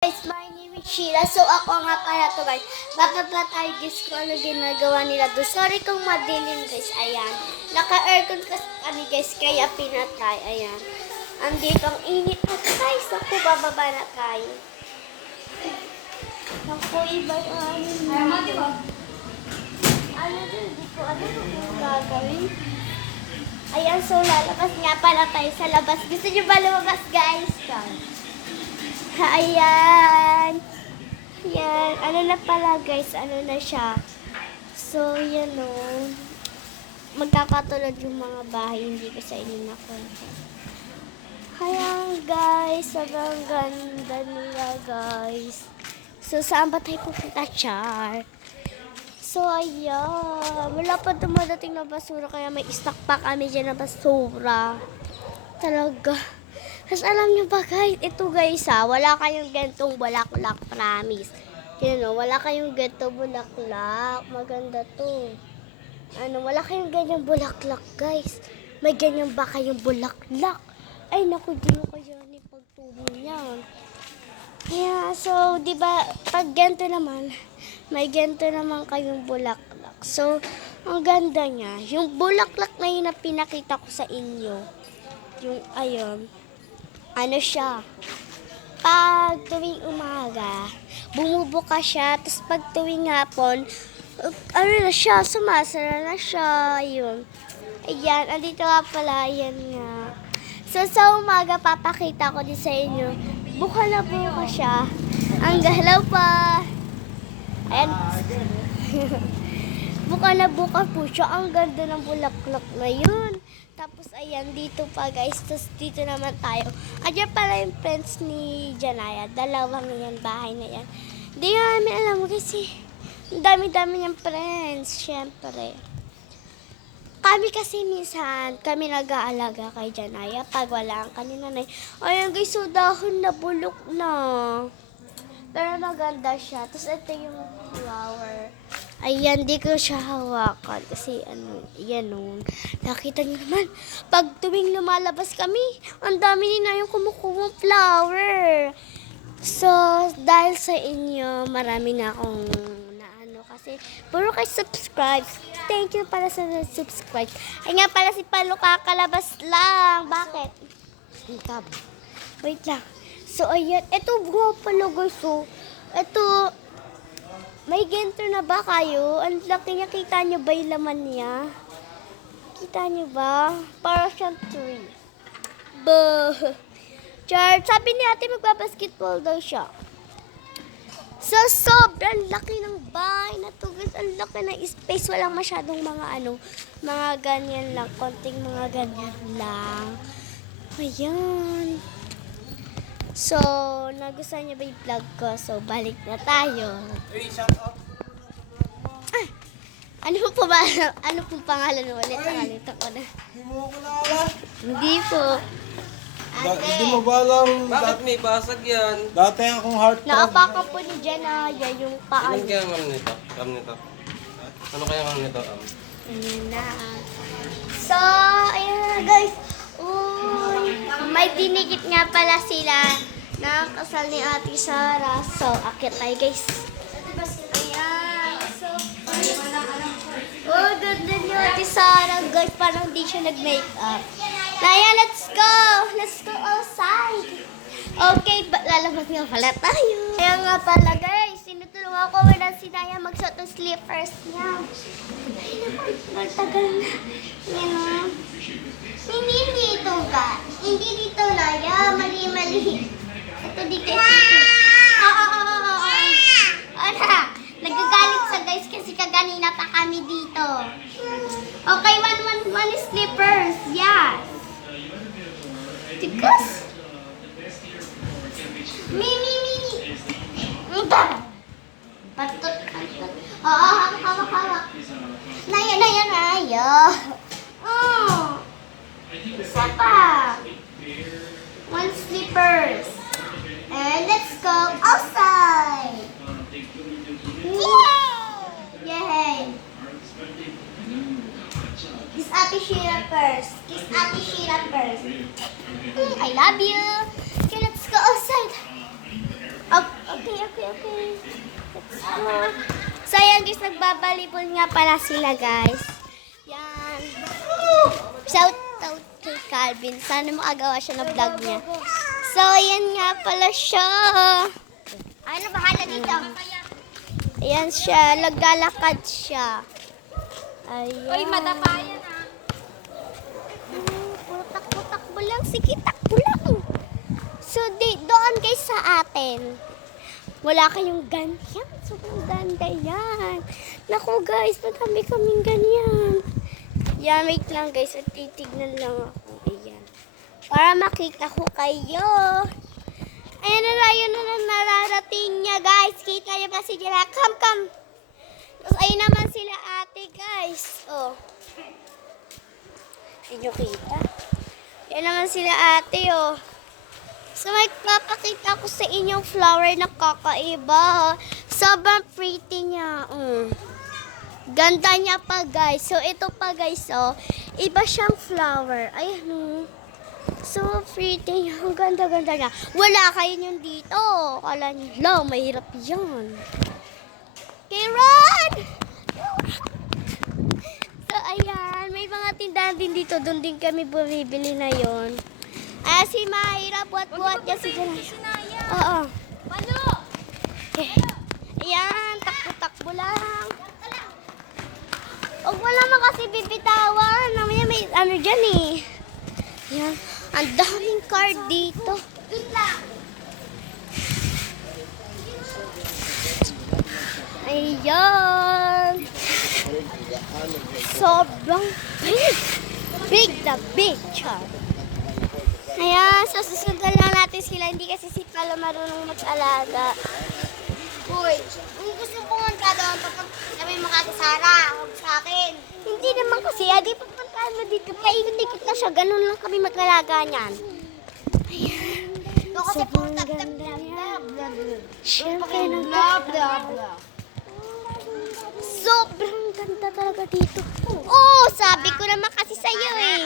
Guys, my name is Sheila. So, ako nga pala to guys. Bababa tayo guys kung ano ginagawa nila doon. Sorry kung madilim guys. Ayan. Naka-aircon kami guys. Kaya pinatay. Ayan. Andito ang init na guys. Ako, bababa na tayo. Ako, iba yung ano din. Hindi ko alam kung gagawin. Ayan, so lalabas nga pala tayo sa labas. Gusto nyo ba lumabas guys? Ayan. Yan. Ano na pala guys? Ano na siya? So, yan o. Magkakatulad yung mga bahay. Hindi ko sa inyo nakwento. Ayan guys. Sobrang ganda nila guys. So, saan ba tayo pupunta, Char? So, ayan. Wala pa dumadating na basura. Kaya may stock pa kami dyan na basura. Talaga. Tapos alam nyo ba guys, ito guys wala kayong gantong bulaklak, promise. Yun wala kayong gantong bulaklak. Maganda to. Wala kayong ganyang bulaklak guys. May ganyan ba kayong bulaklak? Ay naku, di mo kaya ni pagtubo niyan. Yeah, so di ba pag ganito naman, may ganito naman kayong bulaklak. So, ang ganda niya. Yung bulaklak na yun na pinakita ko sa inyo. Yung ayun. Ano siya, pag tuwing umaga, bumubuka siya, tapos pag tuwing hapon, ano na siya, sumasara na siya, yun. Ayan, andito nga pala, ayan nga. So, sa umaga, papakita ko din sa inyo, buka na buka siya, ang galaw pa. Ayan. Buka na buka po siya, ang ganda ng bulaklak na yun. Tapos, ayan, dito pa guys. Tapos, dito naman tayo. Ayan pala yung friends ni Janaya. Dalawang yan, bahay na yan. Hindi namin alam kasi ang dami-dami niyang friends, syempre. Kami kasi minsan, kami nag-aalaga kay Janaya pag wala ang kanina na. Ayan guys, so dahon na bulok na. Pero maganda siya. Tapos, ito yung flower. Ayan, di ko siya hawakan kasi yan nakita niyo naman, pag tuwing lumalabas kami, ang dami nila yung kumukuha flower. So, dahil sa inyo, marami na akong kasi puro kayo subscribe. Thank you pala sa subscribe. Ay nga pala si Palo kakalabas lang. Bakit? Wait lang. So, ayan. Ito, pala guys. So, ito, may ganito na ba kayo? Ang laki niya. Kita niyo ba yung laman niya? Kita niyo ba? Para siyang tree. Char, sabi ni ate magbabasketball daw siya. So, sobrang laki ng bahay na to guys. Ang laki ng space. Walang masyadong mga mga ganyan lang. Konting mga ganyan lang. Ayan. So, nagustuhan niyo ba yung vlog ko? So, balik na tayo. Hey, shout out. Ano pong pangalan mo ulit? Nakalimutan ko na. Hindi mo ako naalala. Hindi po. Hindi mo ba alam? Bakit may basag yan? Dati akong heart Naapakan po ni Janaya yung paa. Anong kaya ang nito? Nito? Ano kaya ang nito? Ayan na. So, ayan na guys. Uy, may dinikit nga pala sila na kasal ni Ate Sarah. So, akit tayo guys. Ayan. So, oh, ganda ni Ate Sarah guys. Parang di siya nag-makeup. Naya, let's go! Let's go outside! Okay, lalabas nga pala tayo. Kaya nga pala guys, sinutulungan ko wala si Naya magsuot ng slippers niya. Ay naman, magtagal na. Yan o. Hindi dito ka. Hindi dito, Naya. Mali-mali. Ito dito. Ano? Nagagalit sa guys kasi kaganina pa kami dito. Okay, one slippers. Yes. Tigas. Mini. Patot. Oo, hawak. Naya. Oh. Isa pa. One slippers. And let's go outside. Yay! Kiss Ate Sheila first. I love Okay. Let's go. So, ayan guys, nagbabalibol nga pala sila guys. Yan. Shout out kay Calvin. Sana makagawa siya ng vlog niya. So, ayan nga pala siya. Ano bahala dito? Ayan siya. Naglalakad siya. Ayan. Uy, madapayan ha. Puro takbo-takbo lang. Sige, takbo lang. So, doon guys sa atin. Wala kayong ganyan. Sobrang ganda yan. Naku guys, madami kaming ganyan. Yan, wait lang guys. At titignan lang ako. Ayan. Para makita ko kayo. Ayan na lang, yun na nararating niya guys. Kita niyo ba si Jela? Come. Tapos ayun naman sila ate guys. Oh. Hindi nyo kita. Ayan naman sila ate oh. So, may papakita ko sa inyong flower na kakaiba. Sobrang pretty niya. Ganda niya pa, guys. So, ito pa, guys, oh. Iba siyang flower. Ayan, oh. So pretty niya. Ang ganda-ganda niya. Wala kayo yun dito. Kala niyo lang, mahirap yan. Okay, run! So, ayan. May mga tindahan din dito. Doon din kami bumibili na yon. Si Mayra, buhat-buhat niya si Janay. Oo. Ano? Okay. Ayan, takbo-takbo lang. Huwag mo naman kasi bibitawan. Namanya may ano dyan eh. Ayan. Ang daming card dito. Ayan. Sobrang big. Big the big char. Ayan, so susundan lang natin sila. Hindi kasi si Palo marunong mag-alaga. Uy, kung gusto pong ka doon, sabi mo kay Sarah, huwag sa akin. Hindi naman kasi, di papuntahan mo dito. Paikot-ikot na siya. Ganun lang kami mag-alaga niyan. Ayan. Doon kasi Sobrang pong ganda niya. Siyempre, blah, blah, blah. sobrang ganda talaga dito. Oo, sabi ko naman kasi sa'yo eh.